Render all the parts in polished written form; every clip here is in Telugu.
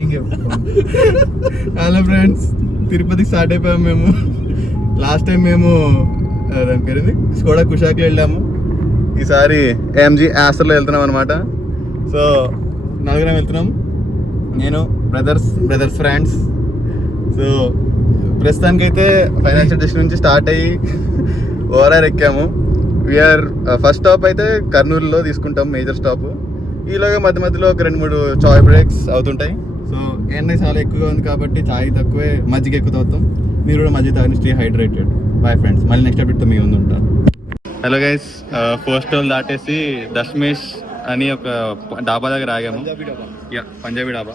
హలో ఫ్రెండ్స్, తిరుపతికి స్టార్ట్ అయిపోయాము మేము. లాస్ట్ టైం మేము దాని పేరుంది స్కోడా కుషాక్లో వెళ్ళాము. ఈసారి AMG యాస్టర్లో వెళ్తున్నాం అనమాట. సో నలుగురం వెళ్తున్నాం, నేను బ్రదర్స్ ఫ్రెండ్స్. సో ప్రస్తుతానికైతే ఫైనాన్షియల్ డిస్ట్రిక్ట్ నుంచి స్టార్ట్ అయ్యి ఓఆర్ఆర్ ఎక్కాము. వీఆర్ ఫస్ట్ స్టాప్ అయితే కర్నూలులో తీసుకుంటాం, మేజర్ స్టాప్. ఈలోగా మధ్య మధ్యలో ఒక 2-3 చాయ్ బ్రేక్స్ అవుతుంటాయి. సో ఎండ చాలా ఎక్కువగా ఉంది కాబట్టి చాయ్ తక్కువే, మజ్జిగ ఎక్కువ తాగుతాం. మీరు కూడా మజ్జిగ తాగని, స్టే హైడ్రేటెడ్. బాయ్ ఫ్రెండ్స్, మళ్ళీ నెక్స్ట్ అప్డేట్తో మీ ముందు ఉంటాను. హలో గైస్, ఫస్ట్ టోల్ దాటేసి దశమేష్ అని ఒక డాబా దగ్గర ఆగాము. పంజాబీ డాబా.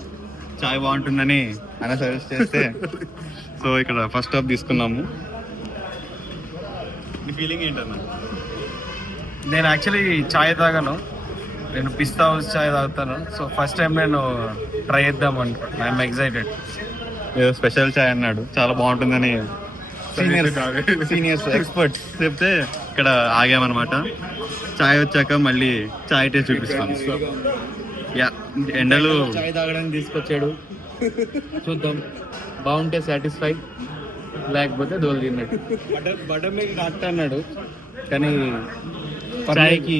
చాయ్ బాగుంటుందని అన్న సజెస్ట్ చేస్తే సో ఇక్కడ ఫస్ట్ స్టాప్ తీసుకున్నాము. నీ ఫీలింగ్ ఏంటన్నా? నేను యాక్చువల్లీ చాయ్ తాగాను, నేను పిస్తా హౌస్ చాయ్ తాగుతాను. సో ఫస్ట్ టైం నేను ట్రై చేద్దాం అనుకుంటున్నాను. I'm excited. ఏదో స్పెషల్ చాయ్ అన్నాడు, చాలా బాగుంటుందని సీనియర్స్ ఎక్స్పర్ట్స్ చెప్తే ఇక్కడ ఆగామన్నమాట. చాయ్ వచ్చాక మళ్ళీ చాయ్ టేస్ట్ చూపిస్తాం. ఎండలు చాయ్ తాగడానికి తీసుకొచ్చాడు, చూద్దాం. బాగుంటే సాటిస్ఫై, లేకపోతే దోలు తిన్నట్టు. బటర్ మిల్క్ కాస్త అన్నాడు, కానీ చాయ్కి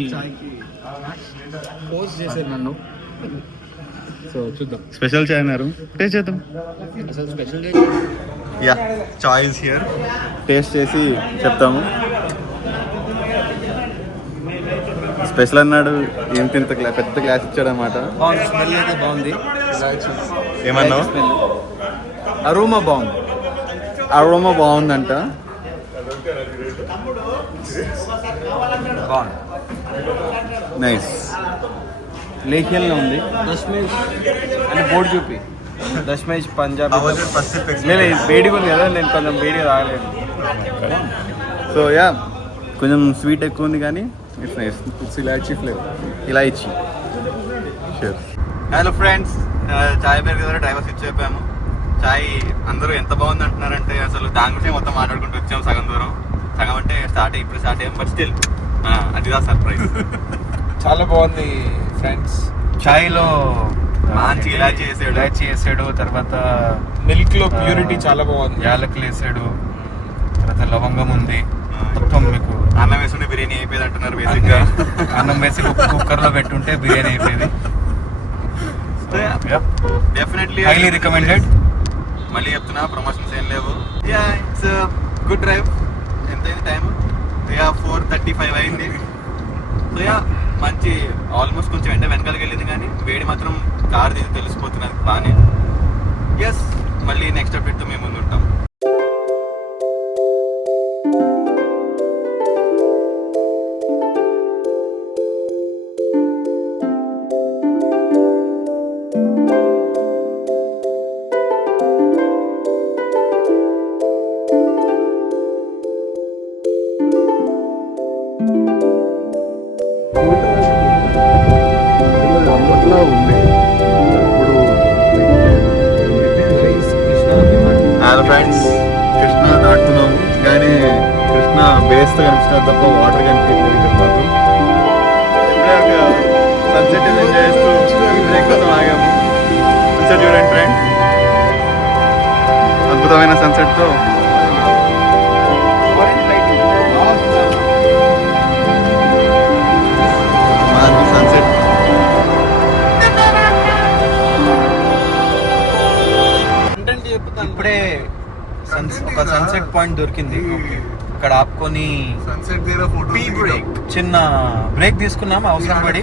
పోస్ట్ చేశారు నన్ను. సో చూద్దాం. స్పెషల్ చాయ్ అన్నారు, టేస్ట్ చేద్దాం. అసలు special chai is here, taste చేసి చెప్తాము. స్పెషల్ అన్నాడు, ఇంత పెద్ద గ్లాస్ ఇచ్చాడు అనమాట. బాగుంది, స్మెల్ అయితే బాగుంది. ఏమన్నావు? అరోమా బాగుంది. అరోమా బాగుందంట. బాగుంది, నైస్. లేఖియల్లో ఉంది. దశమేష్ అని బోర్డు చూపి. దశమేష్ పంజాబ్. లేదు, వేడిగా ఉంది కదా, నేను కొంచెం వేడిగా తాగలేదు. సో కొంచెం స్వీట్ ఎక్కువ ఉంది కానీ it's nice. It's elaichi flavour, elaichi. Sure. Hello friends, చాయ్ పేరు కదా డ్రైవర్స్ ఇచ్చి చెప్పాము. చాయ్ అందరూ ఎంత బాగుంది అంటున్నారంటే అసలు దాని గురించి మొత్తం మాట్లాడుకుంటూ వచ్చాము. సగం దూరం, సగం అంటే ఇప్పుడు స్టార్ట్ అయ్యాం. బట్ స్టిల్ అదిదా సర్ప్రైజ్. చాలా బాగుంది ఫ్రెండ్స్. చాయ్లో మంచి ఇలాచీ వేసాడు, తర్వాత మిల్క్ లో ప్యూరిటీ చాలా బాగుంది. యాలకులు వేసాడు, తర్వాత లవంగం ఉంది. మొత్తం మీకు అన్నం వేసుకుంటే బిర్యానీ అయిపోయేది అంటున్నారు. బేసిక్గా అన్నం వేసి కుక్కర్ లో పెట్టుంటే బిర్యానీ అయిపోయేది. Definitely highly recommended. మళ్ళీ చెప్తున్నా, ప్రమోషన్స్ ఏం లేవు. It's good drive. ఎంతైంది టైం? 4:35 అయింది. సో మంచి ఆల్మోస్ట్ కొంచెం ఎండ వెనకాలకి వెళ్ళింది కానీ వేడి మాత్రం కార్ తీసి తెలిసిపోతున్నది బాగానే. మళ్ళీ నెక్స్ట్ అప్డేట్తో మేము ముందు ఉంటాం. హలో ఫ్రెండ్స్, కృష్ణ దాటుతున్నాము కానీ కృష్ణ బేస్తో కనిపిస్తున్నారు తప్ప వాటర్ కనిపించలేదు ఇక్కడ మాకు. ఇప్పుడే ఒక సన్సెట్ ఎంజాయ్ చేస్తూ బ్రేక్ కోసం ఆగాము. సన్సెట్ చూడండి ఫ్రెండ్స్, అద్భుతమైన సన్సెట్తో. సన్సెట్ ఇప్పుడే ఒక సన్సెట్ పాయింట్ దొరికింది. అక్కడ ఆపుకొని చిన్న బ్రేక్ తీసుకున్నాం అవసరం పడి.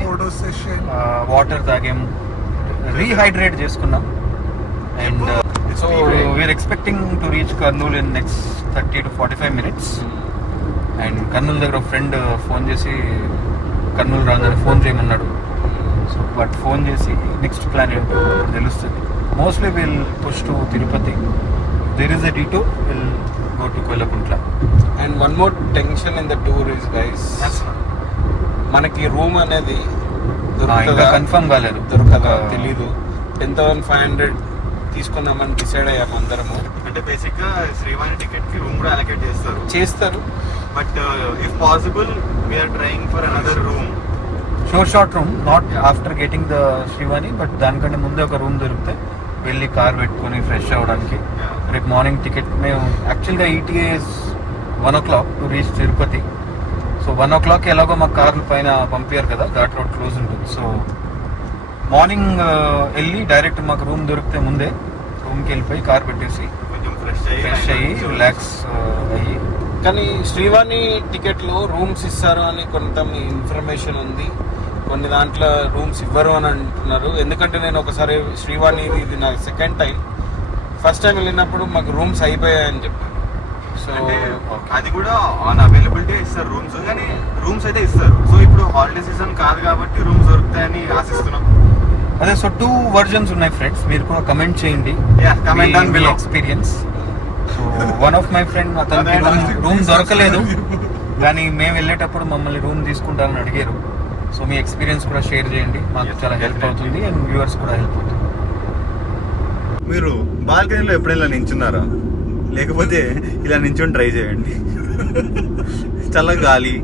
వాటర్ తాగాము, రీహైడ్రేట్ చేసుకున్నాం. And so we're expecting to reach Kurnool in next 30 to 45 minutes. And Kurnool దగ్గర ఒక ఫ్రెండ్ ఫోన్ చేసి కర్నూలు రాదని ఫోన్ చేయమన్నాడు. సో బట్ ఫోన్ చేసి నెక్స్ట్ ప్లాన్ ఏంటో తెలుస్తుంది. Mostly we'll push to Tirupati. There is a detour, we'll go to Koilaputla. And one more tension in the tour is, guys, మనకి రూమ్ అనేది కన్ఫర్మ్ కాలేదు, దొరకదా తెలీదు. 10,500 తీసుకున్నామని డిసైడ్ అయ్యాము అందరము. అంటే బేసిక్గా శ్రీవాణి టికెట్కి రూమ్ కూడా అలొకేట్ చేస్తారు. But if possible we're trying for another room. Short room, not after getting the Srivani, but దానికంటే ముందే ఒక రూమ్ దొరికితే వెళ్ళి కార్ పెట్టుకొని ఫ్రెష్ అవ్వడానికి. రేపు మార్నింగ్ టికెట్ మేము యాక్చువల్గా ETA 1 o'clock to reach Tirupati. So 1 o'clock ఎలాగో మా కార్లు పైన పంపించారు కదా, ఘాట్ రోడ్ క్లోజ్ ఉంటుంది. సో మార్నింగ్ వెళ్ళి డైరెక్ట్ మాకు రూమ్ దొరికితే ముందే రూమ్కి వెళ్ళిపోయి కార్ పెట్టేసి కొంచెం ఫ్రెష్ అయ్యి రిలాక్స్ అయ్యి. కానీ శ్రీవాణి టికెట్లో రూమ్స్ ఇస్తారు అని కొంత ఇన్ఫర్మేషన్ ఉంది, కొన్ని దాంట్లో రూమ్స్ ఇవ్వరు అని అంటున్నారు. ఎందుకంటే నేను ఒకసారి శ్రీవాణి ఇది నా సెకండ్ టైం, ఫస్ట్ టైం వెళ్ళినప్పుడు మాకు రూమ్స్ అయిపోయాయని చెప్పారు. సో అది కూడా ఆన్ అవైలబిలిటీ ఇస్తారు రూమ్స్, కానీ రూమ్స్ అయితే ఇస్తారు. సో ఇప్పుడు హాలిడే సీజన్ కాదు కాబట్టి రూమ్స్ దొరుకుతాయని ఆశిస్తున్నాం. అదే, సో 2 versions ఉన్నాయి ఫ్రెండ్స్, మీరు కూడా కమెంట్ చేయండి experience. So one of my friend, అతనికి రూమ్ దొరకలేదు కానీ మేము వెళ్ళేటప్పుడు మమ్మల్ని రూమ్ తీసుకుంటారని అడిగారు. సో మీ ఎక్స్పీరియన్స్ కూడా షేర్ చేయండి, మాకు చాలా హెల్ప్ అవుతుంది అండ్ వ్యూవర్స్ కూడా హెల్ప్ అవుతుంది. మీరు బాల్కనీలో ఎప్పుడైనా నించున్నారా? లేకపోతే ఇలా నించుని ట్రై చేయండి. చల్ల గాలి,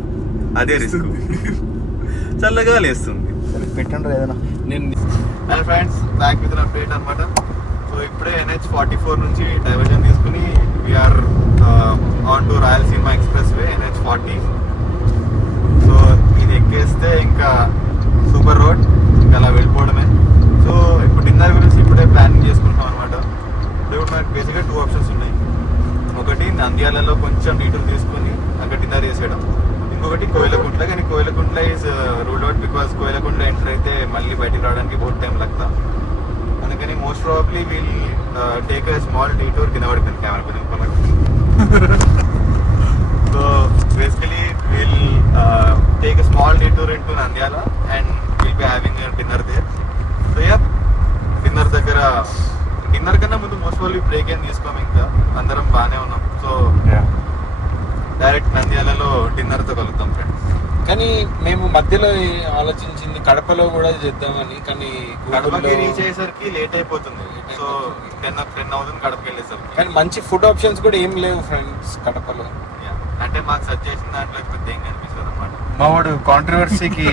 అదే రిస్క్. చల్లగాలి వేస్తుంది. పెట్టండి ఏదైనా. Hello friends, back with update అనమాట. సో ఇప్పుడే NH 44 నుంచి డైవర్జన్ తీసుకుని we're on to Rayalaseema expressway NH 40. So ఇది ఎక్కేస్తే ఇంకా సూపర్ రోడ్, ఇంకా అలా వెళ్ళిపోవడమే. సో ఇప్పుడు డిన్నర్ గురించి ఇప్పుడే ప్లానింగ్ చేసుకుంటాం అనమాట. ఇప్పుడు మనకి బేసిక్గా 2 ఆప్షన్స్ ఉన్నాయి. ఒకటి నంద్యాలలో కొంచెం డీటెయిల్ తీసుకొని అక్కడ డిన్నర్ చేసేయడం, ఇంకొకటి కోయిలకుంట్ల. కానీ Koilakuntla is ruled out because Koilakuntla enter అయితే మళ్ళీ బయటికి రావడానికి बहुत టైం లగ్తా. అందుకని most probably will take a small detour. కింద పడిపోయింది కెమెరా కొంచెం. So basically will take a small detour in to Nandyal and will be having dinner there. So yeah, dinner దగ్గర, డిన్నర్ కన్నా ముందు మోస్ట్ ప్రాబబ్లీ బ్రేక్ ఏం తీసుకోము, ఇంకా అందరం బాగానే ఉన్నాం. సో డైరెక్ట్ నంద్యాలలో డిన్నర్తో కలుగుతాం ఫ్రెండ్స్. కానీ మేము మధ్యలో ఆలోచించింది కడపలో కూడా చేద్దామని, కానీ కడపకి రీచ్ అయ్యేసరికి లేట్ అయిపోతుంది. సో 10 అవుతుంది కడపకి వెళ్ళేసరికి. కానీ మంచి ఫుడ్ ఆప్షన్స్ కూడా ఏం లేవు ఫ్రెండ్స్ కడపలో. అంటే మాకు సర్చ్ చేసిన దాంట్లో పెద్ద ఏం కనిపిస్తుంది అనమాట. మావాడు కాంట్రవర్సీకి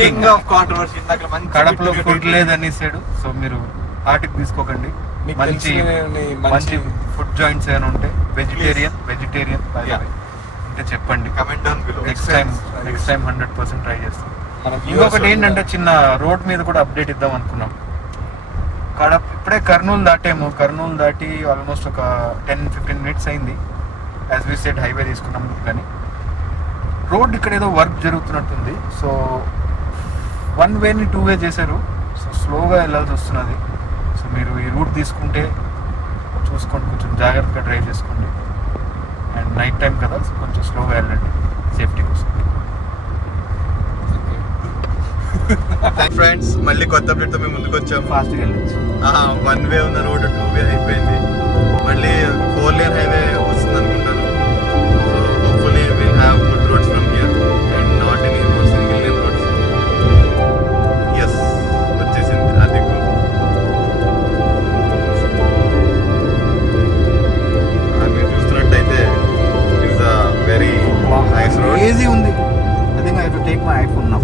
కింగ్ ఆఫ్ కాంట్రవర్సీ. ఇందాక మంచి కడపలో ఫుడ్ లేదనేసాడు. సో మీరు హార్ట్కి తీసుకోకండి. మీకు మంచి తెలిసిన మంచి ఫుడ్ జాయింట్స్ ఏమైనా ఉంటే వెజిటేరియన్ అంటే చెప్పండి. Comment down below. Next time 100% try చేస్తాం. మన ఇంకొకటి ఏంటంటే చిన్న రోడ్ మీద కూడా అప్డేట్ ఇద్దాం అనుకున్నాం. ఇప్పుడే కర్నూలు దాటాము. కర్నూలు దాటి ఆల్మోస్ట్ ఒక 10-15 minutes అయింది. యాజ్ వి సెడ్ హైవే తీసుకున్నాం, కానీ రోడ్ ఇక్కడ ఏదో వర్క్ జరుగుతున్నట్టుంది. సో 1 వేని 2 వే చేశారు. సో స్లోగా వెళ్ళాల్సి వస్తున్నది. సో మీరు ఈ రూట్ తీసుకుంటే చూసుకోండి, కొంచెం జాగ్రత్తగా డ్రైవ్ చేసుకోండి. అండ్ నైట్ టైం కదా, సో కొంచెం స్లోగా వెళ్ళండి సేఫ్టీ కోసం. ఫ్రెండ్స్, మళ్ళీ కొత్త అప్డేట్తో మేము ముందుకు వచ్చాము. ఫాస్ట్గా వెళ్ళచ్చు. 1 వే ఉన్న రోడ్ 2 వే అయిపోయింది. మళ్ళీ 4 lane హైవే వస్తుంది అనుకుంటాను. So hopefully will have good roads from here and not any more single lane roads. Yes, వచ్చేసింది అది. మీరు చూస్తున్నట్టయితే it's a very nice road. Easy ఉంది. I think I have to take my iPhone now.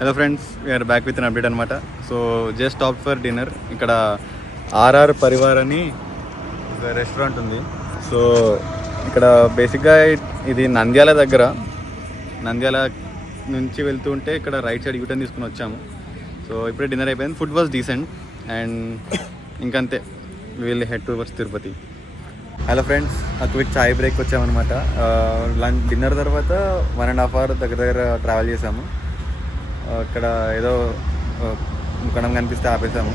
Hello friends, we are back with an update అనమాట. So just stop for dinner. ఇక్కడ RR పరివార్ అని ఒక రెస్టారెంట్ ఉంది. సో ఇక్కడ బేసిక్గా ఇది నంద్యాల దగ్గర. నంద్యాల నుంచి వెళ్తూ ఉంటే ఇక్కడ రైట్ సైడ్ యూటర్న్ తీసుకుని వచ్చాము. సో ఇప్పుడే డిన్నర్ అయిపోయింది. ఫుడ్ వాజ్ డీసెంట్ అండ్ ఇంకంతే, will head towards Tirupati. Hello friends, quick chai break వచ్చామన్నమాట. డిన్నర్ తర్వాత 1.5 hour దగ్గర ట్రావెల్ చేసాము. అక్కడ ఏదో దుకాణం కనిపిస్తే ఆపేసాము.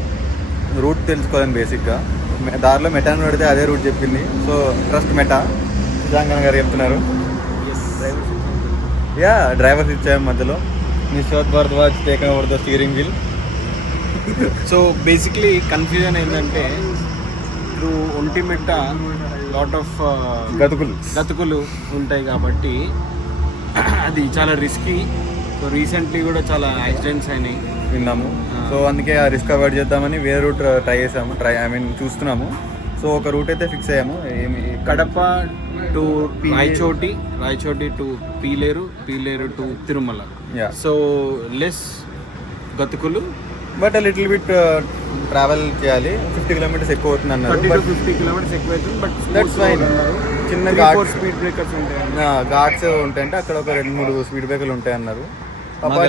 రూట్ తెలుసుకోవాలని బేసిక్గా. దారిలో మెటాన్ పడితే అదే రూట్ చెప్పింది. So trust meta. సుజాంగన్ గారు చెప్తున్నారు. యా, డ్రైవర్స్ ఇచ్చాము మధ్యలో. Nishwath Bharadwaj taken over the steering wheel. So basically confusion ఏంటంటే, ఇప్పుడు ఒంటిమిట్ట లాట్ ఆఫ్ గతుకులు ఉంటాయి కాబట్టి అది చాలా రిస్కీ. సో రీసెంట్లీ కూడా చాలా యాక్సిడెంట్స్ అయినాయి విన్నాము. సో అందుకే ఆ రిస్క్ అవాయిడ్ చేద్దామని వేరే రూట్ ట్రై చేసాము. చూస్తున్నాము. సో ఒక రూట్ అయితే ఫిక్స్ అయ్యాము. Kadapa to Rayachoti to Pileru to Tirumala. So less గతుకులు బట్ లిటిల్ బిట్ ట్రావెల్ చేయాలి. 50 kilometers ఎక్కువ అవుతుంది అన్నారు. 30 to 50 kilometers ఎక్కువ అవుతుంది. But that's fine. చిన్న 4 స్పీడ్ బ్రేకర్స్ ఉంటాయి. ఘాట్స్ ఉంటాయంటే అక్కడ ఒక 2-3 స్పీడ్ బ్రేకర్లు ఉంటాయి అన్నారు.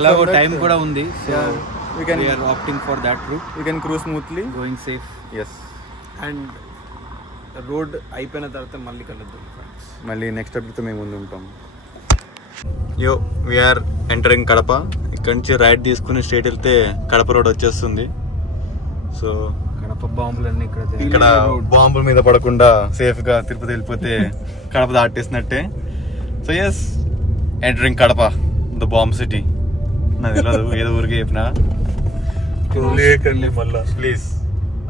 ఎలాగో టైం కూడా ఉంది. So we can we are opting for that route, we can cruise smoothly, going safe. yes. And road అయిపోయిన తర్వాత మళ్ళీ కలుద్దాం. మళ్ళీ నెక్స్ట్ అప్డేట్తో మేము ముందు ఉంటాం. యో వీఆర్ ఎంటరింగ్ కడప. ఇక్కడ నుంచి రైట్ తీసుకుని స్ట్రేట్ వెళ్తే కడప రోడ్ వచ్చేస్తుంది. సో కడప బాంబులన్నీ ఇక్కడ బాంబుల మీద పడకుండా సేఫ్గా తిరుపతి వెళ్ళిపోతే కడప దాటేసినట్టే. So yes, entering Kadapa, the bomb city. నాకు తెలియదు, ఏదో ఊరికి చెప్పినా ప్లీజ్.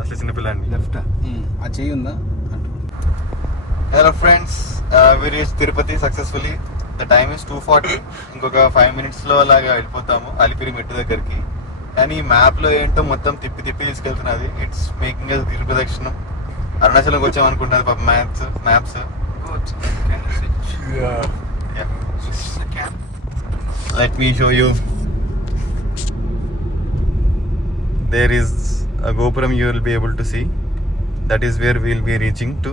అసలు చిన్నపిల్లండి. లెఫ్ట్ ఆ చెయ్యి ఉందా? Hello friends, we reach Tirupati successfully. The time is 2:40. ఇంకొక 5 minutesలో అలాగా వెళ్ళిపోతాము అలిపిరి మెట్టు దగ్గరికి. కానీ మ్యాప్లో ఏంటో మొత్తం తిప్పి తీసుకెళ్తున్నది. ఇట్స్ మేకింగ్ అస్ గిరి ప్రదక్షిణం. అరుణాచలంకి వచ్చామనుకుంటున్నది పాప maps. Let me show you. There is a Gopuram you will be able to see. That is where we will be reaching to.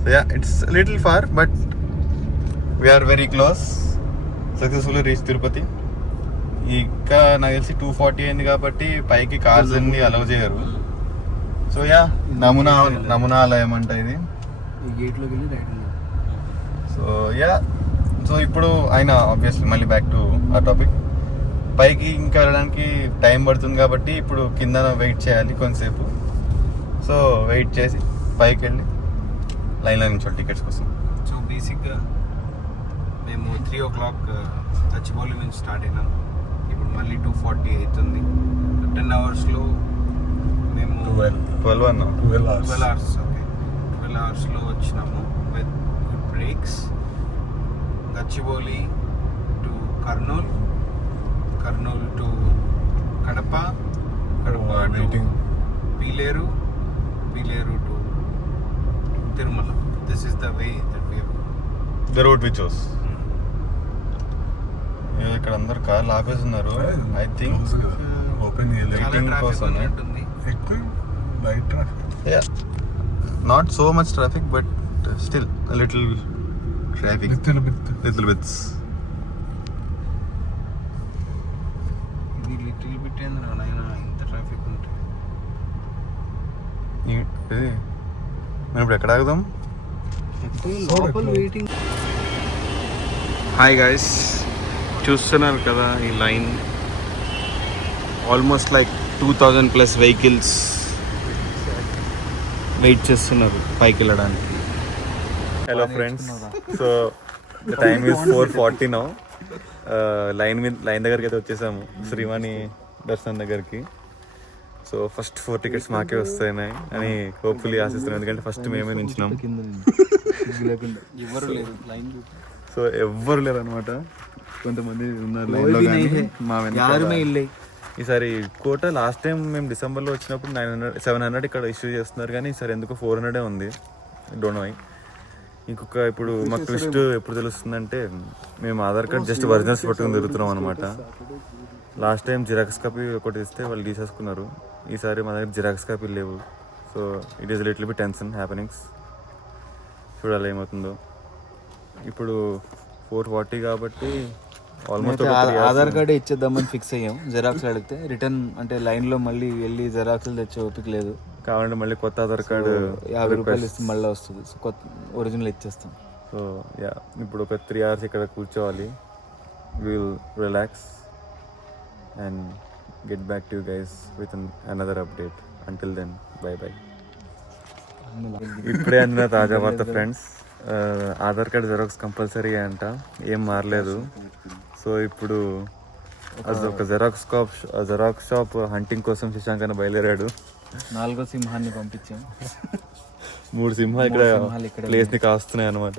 So yeah, it's a little far, but we are very close. Successfully reached Tirupati. ఇంకా నాకు తెలిసి 2:40 అయింది కాబట్టి పైకి కార్స్ అన్ని అలౌ చేయరు. సో యా, నమూనా ఆలయం అంట ఇది. ఈ గేట్లోకి వెళ్ళి రైట్. సో యా, సో ఇప్పుడు ఆయన ఆబ్వియస్లీ మళ్ళీ బ్యాక్ టు ఆ టాపిక్. పైకి ఇంకా వెళ్ళడానికి టైం పడుతుంది కాబట్టి ఇప్పుడు కింద వెయిట్ చేయాలి కొంతసేపు. సో వెయిట్ చేసి పైకి వెళ్ళి లైన్లో నించోండి టికెట్స్ కోసం. సో బేసిక్గా మేము 3 o'clock గచ్చిబౌలి నుంచి స్టార్ట్ అయినాం. ఇప్పుడు మళ్ళీ 2:40 అవుతుంది. 10 hours మేము 12 అన్నాం. 12 hours, ఓకే, 12 hours వచ్చినాము with good breaks. Gachibowli to Kurnool to Kadapa to Pileru to Tirumala. This is the way that we the road we chose. ఇక్కడ అందరు కార్లు ఆపేస్తున్నారు. ఐ థింక్ వెయిటింగ్ కోసం. Not so much traffic, but still little traffic, little bits. ఇది లిటిల్ బిట్ ఏంద్రా నాయన, ఇంత ట్రాఫిక్ ఉంటుంది. మనం ఇప్పుడు ఎక్కడ ఆగుదాం? వెయిటింగ్. హాయ్ గైస్, చూస్తున్నారు కదా ఈ line. Almost like 2000+ vehicles wait చేస్తున్నారు పైకి వెళ్ళడానికి. Hello friends, so the time is 4:40 now. Line దగ్గరికి అయితే వచ్చేసాము, శ్రీవాణి దర్శనం దగ్గరికి. సో ఫస్ట్ 4 tickets మాకే వస్తాయి అని హోప్ఫుల్లీ ఆశిస్తున్నాం, ఎందుకంటే ఫస్ట్ మేమే నించున్నాం. ఎవరు లేరు లైన్. సో ఎవ్వరు లేరు అనమాట. కొంతమంది ఉన్నారు లైన్లో, కానీ మా వెనకాల ఈసారి కోట లాస్ట్ టైం మేము డిసెంబర్లో వచ్చినప్పుడు 700 ఇక్కడ ఇష్యూ చేస్తున్నారు, కానీ ఈసారి ఎందుకు 400 ఉంది. Don't know. ఇంకొక ఇప్పుడు మాకు ట్విస్ట్ ఎప్పుడు తెలుస్తుందంటే, మేము ఆధార్ కార్డ్ జస్ట్ ఒరిజినల్స్ పట్టుకుని తిరుగుతున్నాం అనమాట. లాస్ట్ టైం జిరాక్స్ కాపీ ఒకటి ఇస్తే వాళ్ళు తీసేసుకున్నారు. ఈసారి మా దగ్గర జిరాక్స్ కాపీ లేవు. So it is little bit tension happenings. చూడాలి ఏమవుతుందో. ఇప్పుడు 4:40 కాబట్టి ఆల్మోస్ట్ ఆధార్ కార్డే ఇచ్చేద్దామని ఫిక్స్ అయ్యాం. జెరాక్స్ అడిగితే రిటర్న్ అంటే లైన్లో మళ్ళీ వెళ్ళి జెరాక్స్లు తెచ్చే ఓపిక లేదు. కావాలంటే మళ్ళీ కొత్త ఆధార్ కార్డు 50 రూపాయలు ఇస్తే మళ్ళీ వస్తుంది. సో కొత్త ఒరిజినల్ ఇచ్చేస్తాం. సో యా, ఇప్పుడు ఒక 3 hours ఇక్కడ కూర్చోవాలి. Will relax and get back to you guys with another update. Until then, bye bye. ఇప్పుడే అందిన తాజా వార్త friends, Aadhaar card xerox compulsory అంట, ఏం మారలేదు. సో ఇప్పుడు ఒక జెరాక్స్ షాప్ హంటింగ్ కోసం శశాంక్ అని బయలుదేరాడు. 4వ సింహాన్ని పంపించాం. 3 సింహాలు ఇక్కడ ప్లేస్ని కాస్తున్నాయి అనమాట.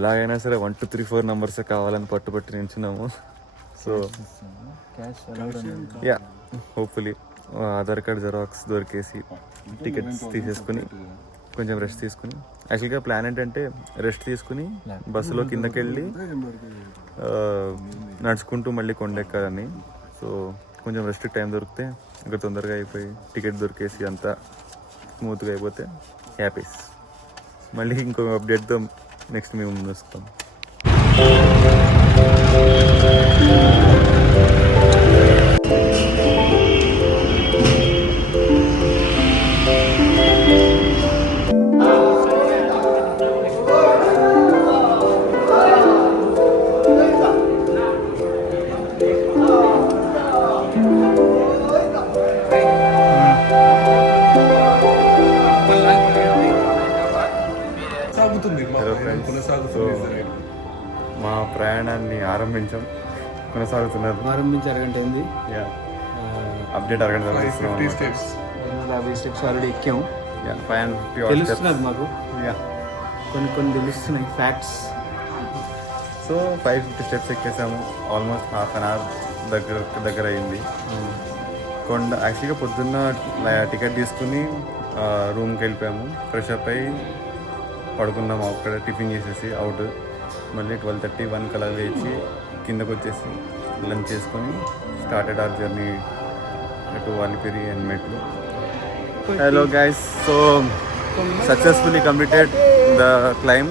ఎలాగైనా సరే 1 2 3 4 numbers కావాలని పట్టుబట్టి నించున్నాము. So yeah, hopefully Aadhaar card xerox దొరికేసి టికెట్స్ తీసేసుకుని కొంచెం రెస్ట్ తీసుకుని, యాక్చువల్గా ప్లాన్ ఏంటంటే రెస్ట్ తీసుకుని బస్సులో కిందకి వెళ్ళి నడుచుకుంటూ మళ్ళీ కొండెక్కాలని. సో కొంచెం రెస్ట్రిక్ట్ టైం దొరికితే ఇంకా తొందరగా అయిపోయి టికెట్ దొరికేసి అంతా స్మూత్గా అయిపోతే హ్యాపీస్. మళ్ళీ ఇంకో అప్డేట్తో నెక్స్ట్ మేము ముందు వస్తాం. హలో ఫ్రెండ్స్, సో మా ప్రయాణాన్ని కొనసాగుతున్నారు. ఆరంభించి అరగంట అయింది. అప్డేట్ అరగంట తర్వాత ఇస్తున్నాం అన్నమాట. 50 స్టెప్స్ ఆల్రెడీ ఎక్కాం. 550 తెలుస్తున్నది మాకు, కొన్ని తెలుస్తున్నాయి ఫ్యాక్ట్స్. సో 550 స్టెప్స్ ఎక్కేసాము. ఆల్మోస్ట్ హాఫ్ అన్ అవర్ దగ్గర అయింది. యాక్చువల్గా పొద్దున్న టికెట్ తీసుకుని రూమ్కి వెళ్ళిపోయాము. ఫ్రెష్ అప్ అయ్యి పడుకున్నాము అక్కడ టిఫిన్ చేసేసి అవుట్. మళ్ళీ 12:30-1 కలా లేచి కిందకు వచ్చేసి లంచ్ చేసుకొని started our journey to Alipiri and మెట్లు. Hello guys, so successfully completed the climb.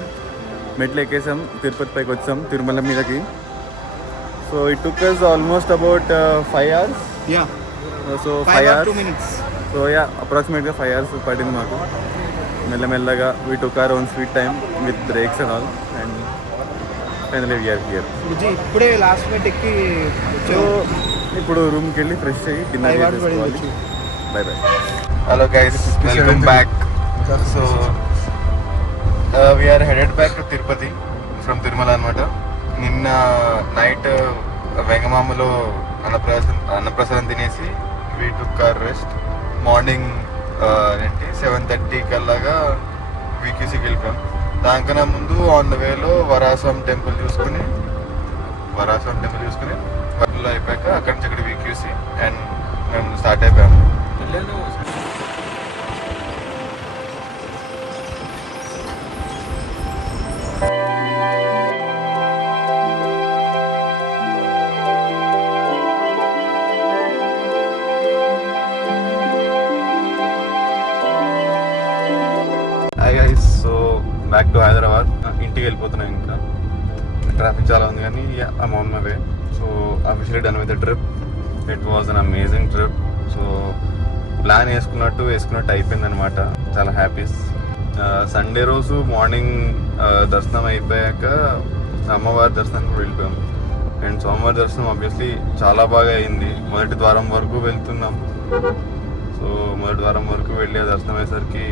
మెట్లు ఎక్కేసాం, తిరుపతి పైకి వచ్చాం, తిరుమల మీదకి. So it took us almost about 5 hours. So 5 hours 2 minutes. So అప్రాక్సిమేట్గా 5 hours పడింది మాకు. మెల్లమెల్లగా we took our own sweet time with breaks and all, and finally we are here. ఇప్పుడే లాస్ట్ మినిట్ ఎక్కి సో ఇప్పుడు రూమ్కి వెళ్ళి ఫ్రెష్ అయ్యి డిన్నర్ చేసుకోవాలి. Bye bye. Hello guys, welcome back. So we're headed back to Tirupati from Tirumala అనమాట. నిన్న నైట్ వెంగమామలో అన్నప్రసాదం తినేసి we took our rest. Morning 7:30 కల్లాగా వీక్యూసీకి వెళ్ళిపోయాం. దానికన్నా ముందు ఆన్ ద వేలో వరాసం టెంపుల్ చూసుకుని వర్లో అయిపోయాక అక్కడి నుంచి అక్కడ వీక్యూసీ అండ్ మేము స్టార్ట్ అయిపోయాము. So back to Hyderabad. ఇంటికి వెళ్ళిపోతున్నాం. ఇంకా ట్రాఫిక్ చాలా ఉంది కానీ I'm on my way. So officially done with the trip. It was an amazing trip. So plan వేసుకున్నట్టు అయిపోయింది అనమాట. చాలా హ్యాపీస్. సండే రోజు మార్నింగ్ దర్శనం అయిపోయాక అమ్మవారి దర్శనానికి కూడా వెళ్ళిపోయాము. అండ్ సోమవారి దర్శనం ఆబ్వియస్లీ చాలా బాగా అయింది. మొదటి ద్వారం వరకు వెళ్తున్నాం. సో మొదటి ద్వారం వరకు వెళ్ళే దర్శనం అయ్యేసరికి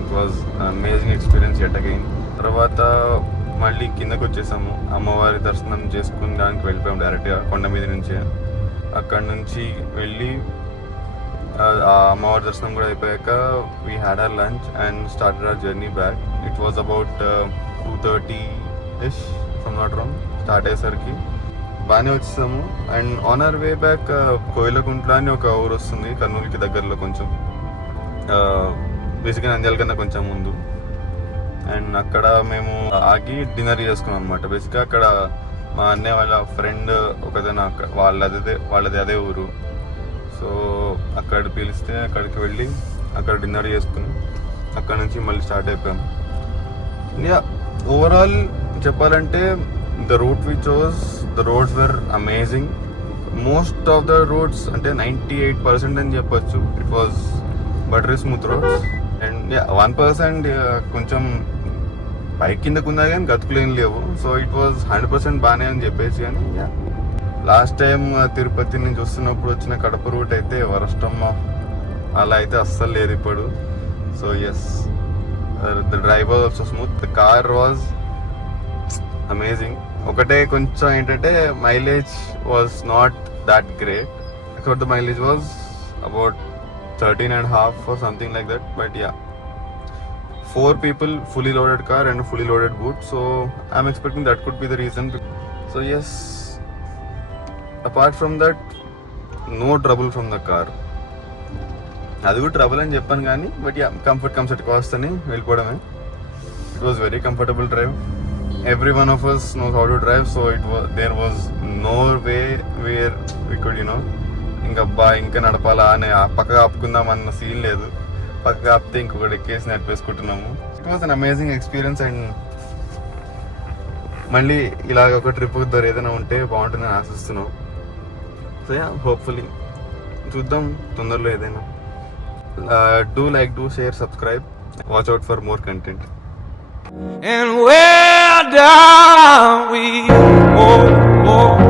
it was amazing experience at again. తర్వాత మళ్ళీ కిందకు వచ్చేసాము. అమ్మవారి దర్శనం చేసుకుని దానికి వెళ్ళిపోయాము డైరెక్ట్గా కొండ మీద నుంచే. అక్కడ నుంచి వెళ్ళి ఆ అమ్మవారి దర్శనం కూడా అయిపోయాక we had our lunch and started our journey back. It was about 2:30-ish from not wrong. Start అయ్యేసరికి బాగానే వచ్చేసాము. And on our way back Koilakuntla అని ఒక ఊరు వస్తుంది కర్నూలుకి దగ్గరలో, కొంచెం బేసిక్గా నంద్యాల కన్నా కొంచెం ముందు. అండ్ అక్కడ మేము ఆగి డిన్నర్ చేసుకున్నాం అనమాట. బేసిక్గా అక్కడ మా అన్నయ్య వాళ్ళ ఫ్రెండ్ ఒకదైనా వాళ్ళది అదే ఊరు. సో అక్కడ పిలిస్తే అక్కడికి వెళ్ళి అక్కడ డిన్నర్ చేసుకుని అక్కడ నుంచి మళ్ళీ స్టార్ట్ అయిపోయాం. ఓవరాల్ చెప్పాలంటే the route we chose, the roads were amazing. Most of the roads అంటే 98% అని చెప్పొచ్చు. It was buttery smooth roads. And 1% కొంచెం పై కిందకు ఉన్నా కానీ గతుకులేం లేవు. సో ఇట్ వాజ్ 100% బాగానే అని చెప్పేసి. కానీ లాస్ట్ టైం తిరుపతి నుంచి వస్తున్నప్పుడు వచ్చిన కడప రూట్ అయితే వరస్టమ్మా, అలా అయితే అస్సలు లేదు ఇప్పుడు. So yes, the drive was also smooth. The car was amazing. ఒకటే కొంచెం ఏంటంటే mileage was not that great. So the mileage was about 13.5 or something like that. But yeah, 4 people, fully loaded car and fully loaded boot. So I'm expecting that could be the reason. So yes, apart from that, no trouble from the car. అది కూడా ట్రబుల్ అని చెప్పాను కానీ but yeah, comfort comes at cost అని వెళ్ళిపోవడమే. It was very comfortable drive. Every one of us knows how to drive, so there was no way where we could ఇంకా నడపాలా అని పక్కగా ఆపుకుందాం అన్న సీన్ లేదు. పక్కగా ఆపితే ఇంకొకటి ఎక్కేసి నడిపేసుకుంటున్నాము. It was an amazing experience. And మళ్ళీ ఇలాగ ఒక ట్రిప్ ఏదైనా ఉంటే బాగుంటుందని ఆశిస్తున్నాం. సో యా, హోప్ఫుల్లీ చూద్దాం తొందరలో ఏదైనా. Do like, do share, subscribe, watch out for more content. And where down we go.